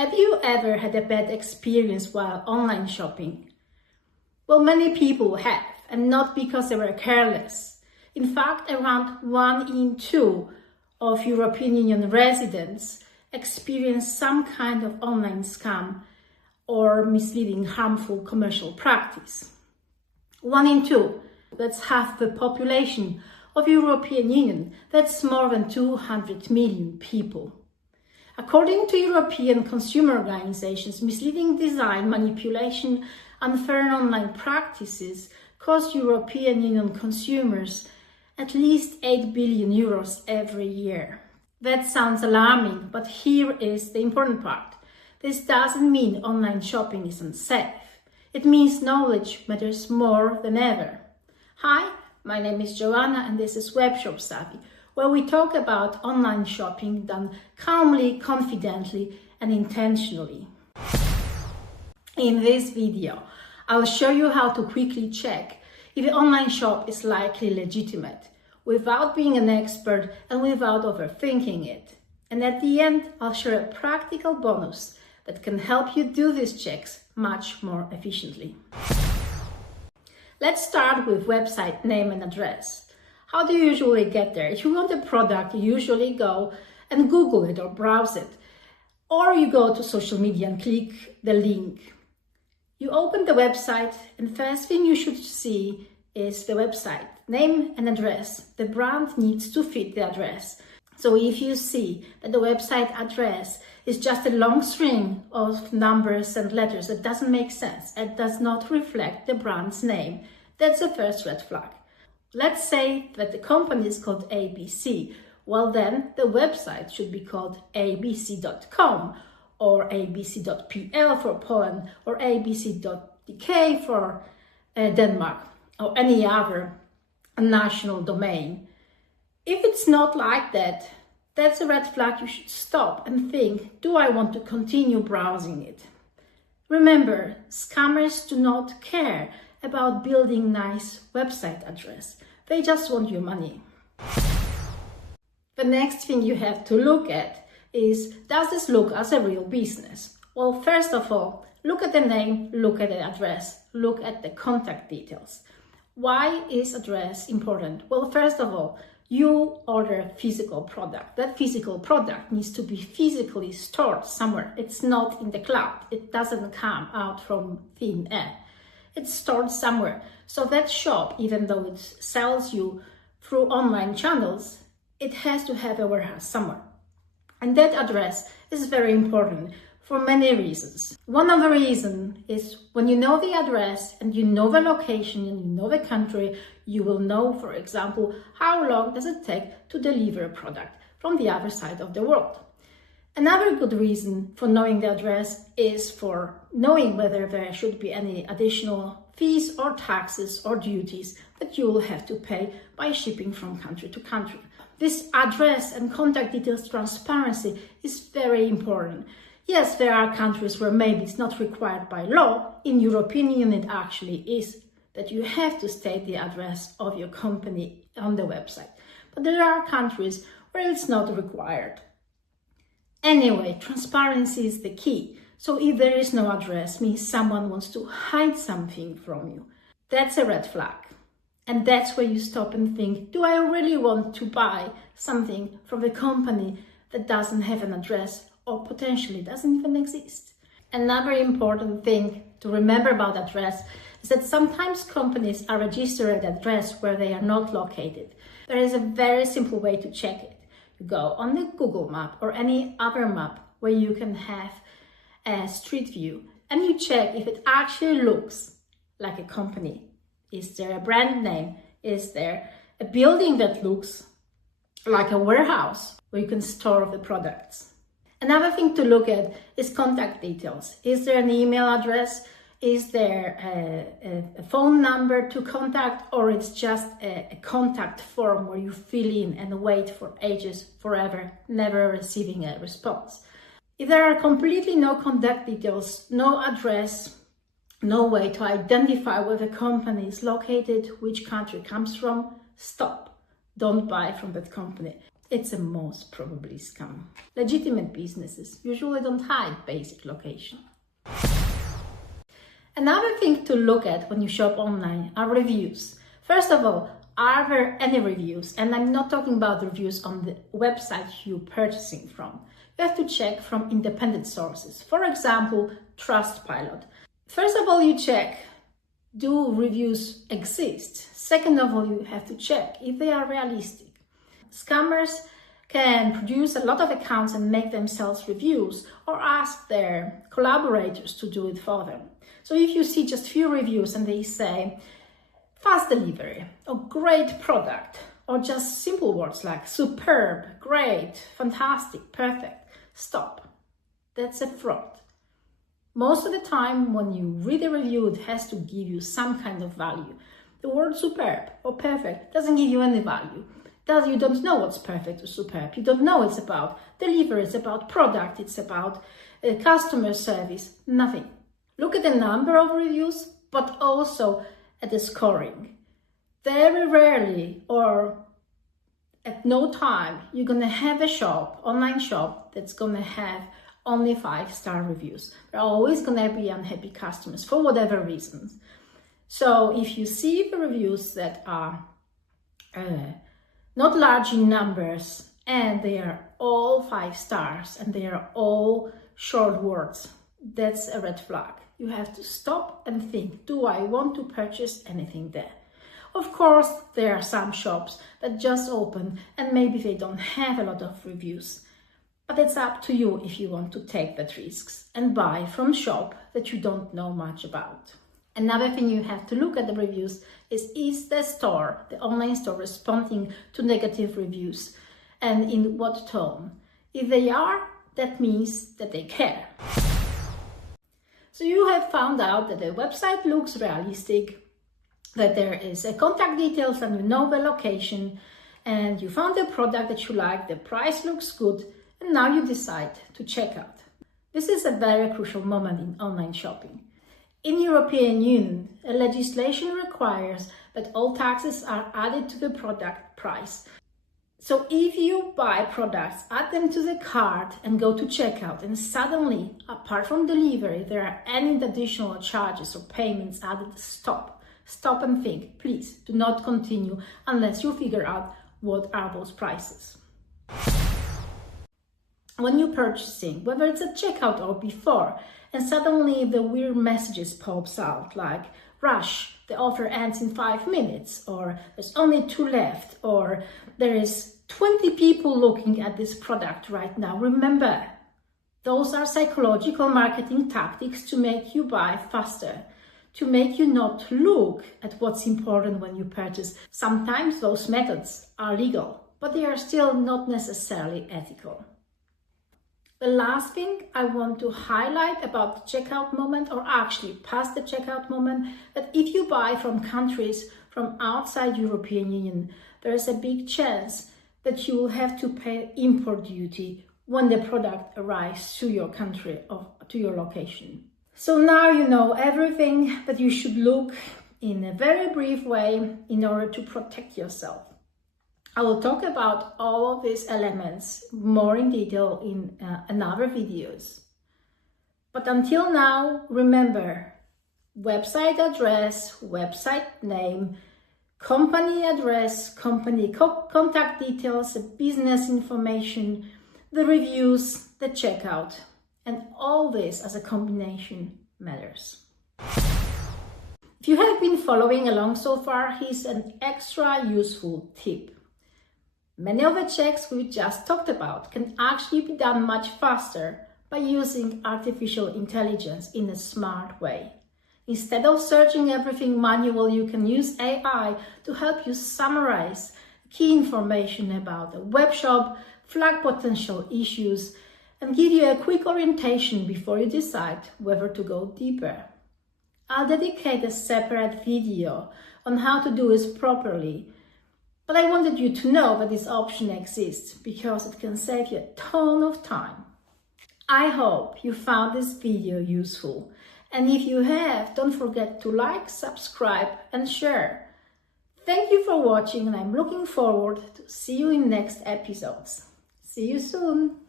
Have you ever had a bad experience while online shopping? Well, many people have, and not because they were careless. In fact, around 1 in 2 of European Union residents experience some kind of online scam or misleading, harmful commercial practice. 1 in 2, that's half the population of European Union. That's more than 200 million people. According to European consumer organizations, misleading design, manipulation, unfair online practices cost European Union consumers at least 8 billion euros every year. That sounds alarming, but here is the important part. This doesn't mean online shopping is unsafe. It means knowledge matters more than ever. Hi, my name is Joanna and this is WebshopSavvy, where we talk about online shopping done calmly, confidently and intentionally. In this video, I'll show you how to quickly check if an online shop is likely legitimate, without being an expert and without overthinking it. And at the end, I'll share a practical bonus that can help you do these checks much more efficiently. Let's start with website name and address. How do you usually get there? If you want a product, you usually go and Google it or browse it. Or you go to social media and click the link. You open the website and first thing you should see is the website name and address. The brand needs to fit the address. So if you see that the website address is just a long string of numbers and letters that doesn't make sense, it does not reflect the brand's name, that's the first red flag. Let's say that the company is called ABC. Well, then the website should be called abc.com or abc.pl for Poland or abc.dk for Denmark or any other national domain. If it's not like that, that's a red flag. You should stop and think, do I want to continue browsing it? Remember, scammers do not care about building nice website address. They just want your money. The next thing you have to look at is, does this look as a real business? Well, first of all, look at the name, look at the address, look at the contact details. Why is address important? Well, first of all, you order a physical product. That physical product needs to be physically stored somewhere. It's not in the cloud. It doesn't come out from thin air. It's stored somewhere. So that shop, even though it sells you through online channels, it has to have a warehouse somewhere. And that address is very important for many reasons. One of the reasons is when you know the address and you know the location and you know the country, you will know, for example, how long does it take to deliver a product from the other side of the world. Another good reason for knowing the address is for knowing whether there should be any additional fees or taxes or duties that you will have to pay by shipping from country to country. This address and contact details transparency is very important. Yes, there are countries where maybe it's not required by law. In European Union, it actually is that you have to state the address of your company on the website. But there are countries where it's not required. Anyway, transparency is the key. So if there is no address, means someone wants to hide something from you. That's a red flag. And that's where you stop and think, do I really want to buy something from a company that doesn't have an address or potentially doesn't even exist? Another important thing to remember about address is that sometimes companies are registered at address where they are not located. There is a very simple way to check it. You go on the Google map or any other map where you can have a street view and you check if it actually looks like a company. Is there a brand name? Is there a building that looks like a warehouse where you can store the products? Another thing to look at is contact details. Is there an email address? Is there a phone number to contact, or it's just a contact form where you fill in and wait for ages, forever, never receiving a response? If there are completely no contact details, no address, no way to identify where the company is located, which country it comes from, stop. Don't buy from that company. it's a most probably scam. Legitimate businesses usually don't hide basic location. Another thing to look at when you shop online are reviews. First of all, are there any reviews? And I'm not talking about the reviews on the website you're purchasing from. You have to check from independent sources. For example, Trustpilot. First of all, you check, do reviews exist? Second of all, you have to check if they are realistic. Scammers can produce a lot of accounts and make themselves reviews or ask their collaborators to do it for them. So if you see just few reviews and they say fast delivery or great product or just simple words like superb, great, fantastic, perfect, stop. That's a fraud. Most of the time when you read a review, it has to give you some kind of value. The word superb or perfect doesn't give you any value. You don't know what's perfect or superb. You don't know it's about delivery, it's about product, it's about customer service, nothing. Look at the number of reviews, but also at the scoring. Very rarely or at no time, you're gonna have a shop, online shop, that's gonna have only 5-star reviews. There are always gonna be unhappy customers for whatever reasons. So if you see the reviews that are not large in numbers and they are all 5 stars and they are all short words, that's a red flag. You have to stop and think, do I want to purchase anything there? Of course, there are some shops that just open and maybe they don't have a lot of reviews. But it's up to you if you want to take that risks and buy from a shop that you don't know much about. Another thing you have to look at the reviews is the store, the online store, responding to negative reviews and in what tone. If they are, that means that they care. So you have found out that the website looks realistic, that there is a contact details and you know the location, and you found the product that you like, the price looks good, and now you decide to check out. This is a very crucial moment in online shopping. In European Union, a legislation requires that all taxes are added to the product price. So if you buy products, add them to the cart and go to checkout, and suddenly, apart from delivery, there are any additional charges or payments added, stop. Stop and think. Please do not continue unless you figure out what are those prices. When you're purchasing, whether it's at checkout or before, and suddenly the weird messages pops out like, rush, the offer ends in 5 minutes, or there's only 2 left, or there is 20 people looking at this product right now. Remember, those are psychological marketing tactics to make you buy faster, to make you not look at what's important when you purchase. Sometimes those methods are legal, but they are still not necessarily ethical. The last thing I want to highlight about the checkout moment, or actually past the checkout moment, that if you buy from countries from outside European Union, there is a big chance that you will have to pay import duty when the product arrives to your country or to your location. So now you know everything that you should look in a very brief way in order to protect yourself. I will talk about all of these elements more in detail in another videos. But until now, remember, website address, website name, company address, company contact details, business information, the reviews, the checkout, and all this as a combination matters. If you have been following along so far, here's an extra useful tip. Many of the checks we just talked about can actually be done much faster by using artificial intelligence in a smart way. Instead of searching everything manually, you can use AI to help you summarize key information about the web shop, flag potential issues, and give you a quick orientation before you decide whether to go deeper. I'll dedicate a separate video on how to do this properly, but I wanted you to know that this option exists because it can save you a ton of time. I hope you found this video useful, and if you have, don't forget to like, subscribe, and share. Thank you for watching, and I'm looking forward to see you in next episodes. See you soon!